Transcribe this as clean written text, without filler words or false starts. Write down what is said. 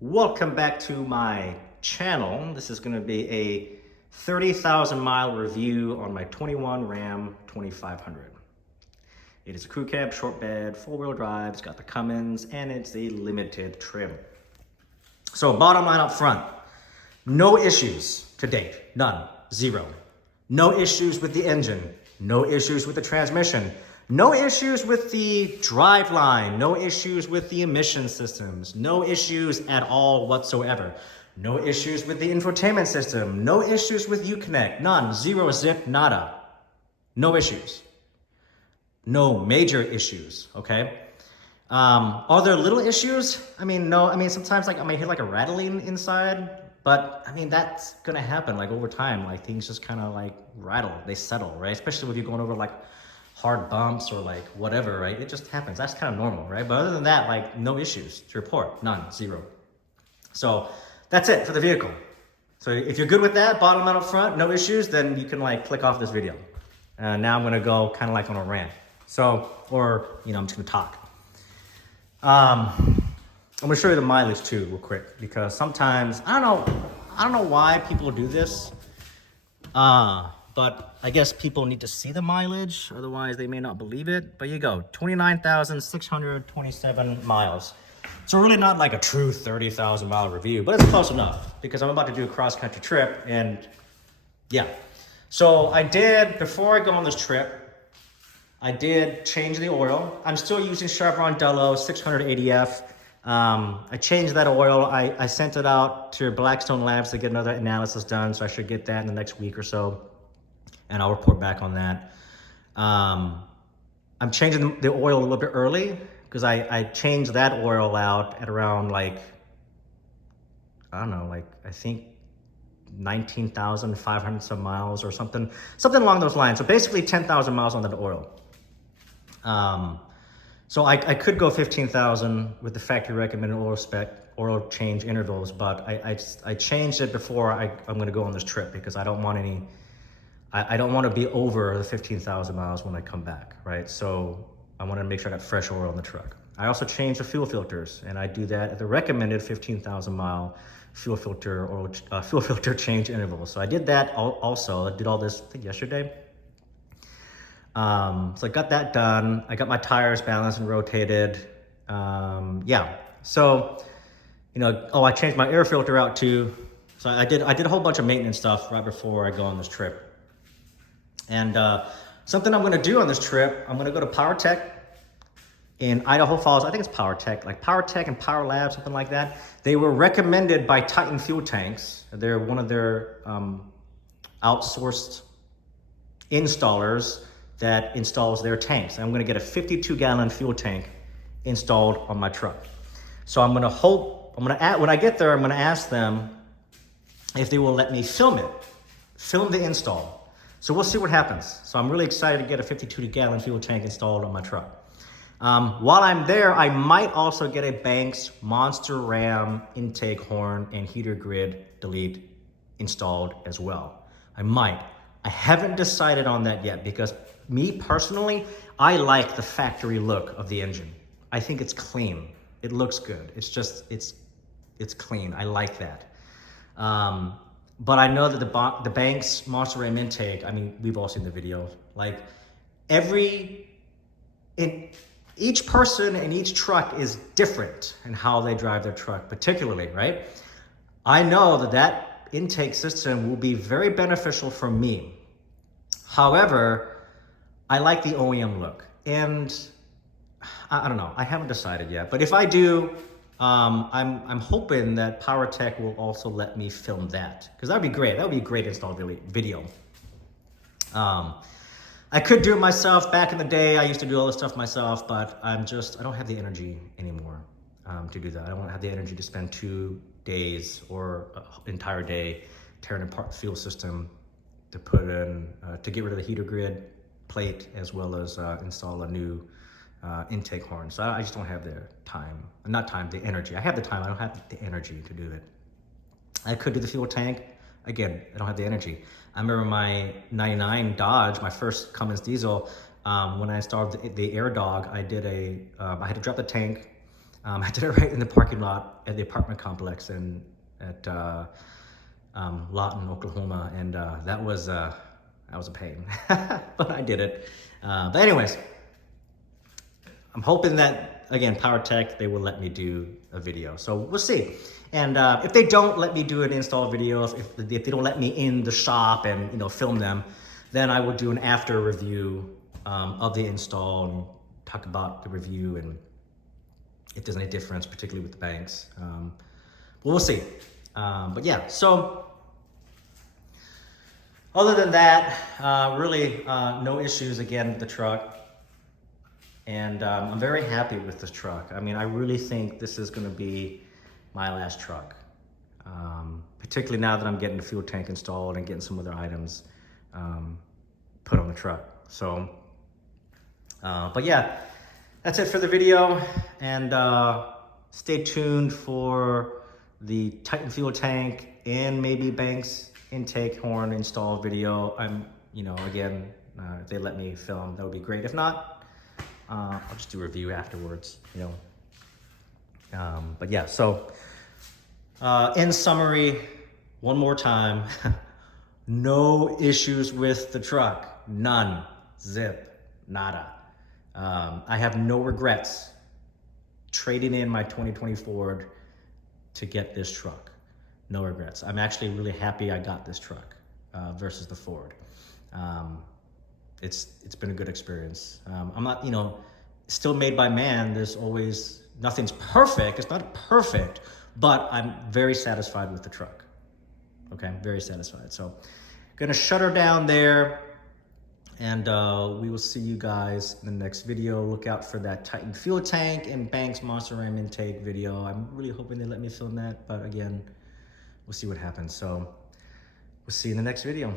Welcome back to my channel. This is going to be a 30,000 mile review on my 21 Ram 2500. It is a crew cab, short bed, four-wheel drive. It's got the Cummins and it's a limited trim. So bottom line up front, no issues to date, none, zero. No issues with the engine, no issues with the transmission, no issues with the driveline, no issues with the emission systems, no issues at all whatsoever. No issues with the infotainment system, no issues with Uconnect, none, zero, zip, nada. No issues. No major issues, okay? Are there little issues? No, sometimes like I may hit like a rattling inside, but I mean, that's gonna happen like over time, like things just kind of like rattle, they settle, right? Especially when you're going over like hard bumps or like whatever, right? It just happens. That's kind of normal, right? But other than that, like no issues to report, none, zero. So that's it for the vehicle. So if you're good with that, bottom line up front, no issues, then you can like click off this video. Now I'm gonna go kind of like on a rant. So, I'm just gonna talk. I'm gonna show you the mileage too real quick, because sometimes, I don't know why people do this. But I guess people need to see the mileage, otherwise they may not believe it. But you go, 29,627 miles. So really not like a true 30,000 mile review, but it's close enough because I'm about to do a cross-country trip, and yeah. So before I go on this trip, I did change the oil. I'm still using Chevron Delo 680F. I changed that oil. I sent it out to Blackstone Labs to get another analysis done, so I should get that in the next week or so, and I'll report back on that. I'm changing the oil a little bit early because I changed that oil out at around I think 19,500 some miles or something along those lines. So basically 10,000 miles on that oil. So I could go 15,000 with the factory recommended oil change intervals, but I changed it before I'm going to go on this trip because I don't want to be over the 15,000 miles when I come back, right? So I want to make sure I got fresh oil in the truck. I also changed the fuel filters, and I do that at the recommended 15,000 mile fuel filter change interval. So I did that also. I did all this, I think, yesterday. So I got that done. I got my tires balanced and rotated. Yeah. So, I changed my air filter out too. So I did a whole bunch of maintenance stuff right before I go on this trip. And something I'm going to do on this trip, I'm going to go to PowerTech in Idaho Falls. I think it's PowerTech, like PowerTech and Power Lab, something like that. They were recommended by Titan Fuel Tanks. They're one of their outsourced installers that installs their tanks. I'm going to get a 52-gallon fuel tank installed on my truck. So when I get there, I'm going to ask them if they will let me film the install. So we'll see what happens. So I'm really excited to get a 52-gallon fuel tank installed on my truck. While I'm there, I might also get a Banks Monster Ram intake horn and heater grid delete installed as well. I might. I haven't decided on that yet because me personally, I like the factory look of the engine. I think it's clean. It looks good. It's clean. I like that. But I know that the Banks Monster Ram intake, we've all seen the video. Like each person in each truck is different in how they drive their truck, particularly, right? I know that intake system will be very beneficial for me. However, I like the OEM look, and I don't know. I haven't decided yet, but if I do, I'm hoping that PowerTech will also let me film that, because that'd be great. That would be a great install video. I could do it myself. Back in the day, I used to do all this stuff myself, but I don't have the energy anymore to do that. I don't have the energy to spend 2 days or an entire day tearing apart the fuel system to put in, to get rid of the heater grid plate, as well as install a new intake horn. So I just don't have the the energy. I have the time, I don't have the energy to do it. I could do the fuel tank. Again, I don't have the energy. I remember my 99 Dodge, my first Cummins diesel, when I installed the Air Dog, I had to drop the tank. I did it right in the parking lot at the apartment complex at Lawton, Oklahoma, and that was a pain, but I did it. But anyways, I'm hoping that, again, PowerTech, they will let me do a video. So we'll see. And if they don't let me do an install video, if they don't let me in the shop and, you know, film them, then I will do an after review of the install and talk about the review and if there's any difference, particularly with the banks. But we'll see. But yeah, so other than that, really no issues again with the truck. And I'm very happy with this truck. I mean, I really think this is gonna be my last truck. Particularly now that I'm getting the fuel tank installed and getting some other items put on the truck. So, but yeah, that's it for the video. And stay tuned for the Titan fuel tank and maybe Banks intake horn install video. I'm, you know, again, if they let me film, that would be great. If not, I'll just do a review afterwards, you know. But yeah, so in summary, one more time, no issues with the truck, none, zip, nada. I have no regrets trading in my 2020 Ford to get this truck. No regrets. I'm actually really happy I got this truck versus the Ford. It's been a good experience. I'm not, you know, still made by man. There's always, nothing's perfect. It's not perfect, but I'm very satisfied with the truck. Okay, I'm very satisfied. So gonna shut her down there, and we will see you guys in the next video. Look out for that Titan fuel tank and Banks Monster Ram intake video. I'm really hoping they let me film that, but again, we'll see what happens. So we'll see you in the next video.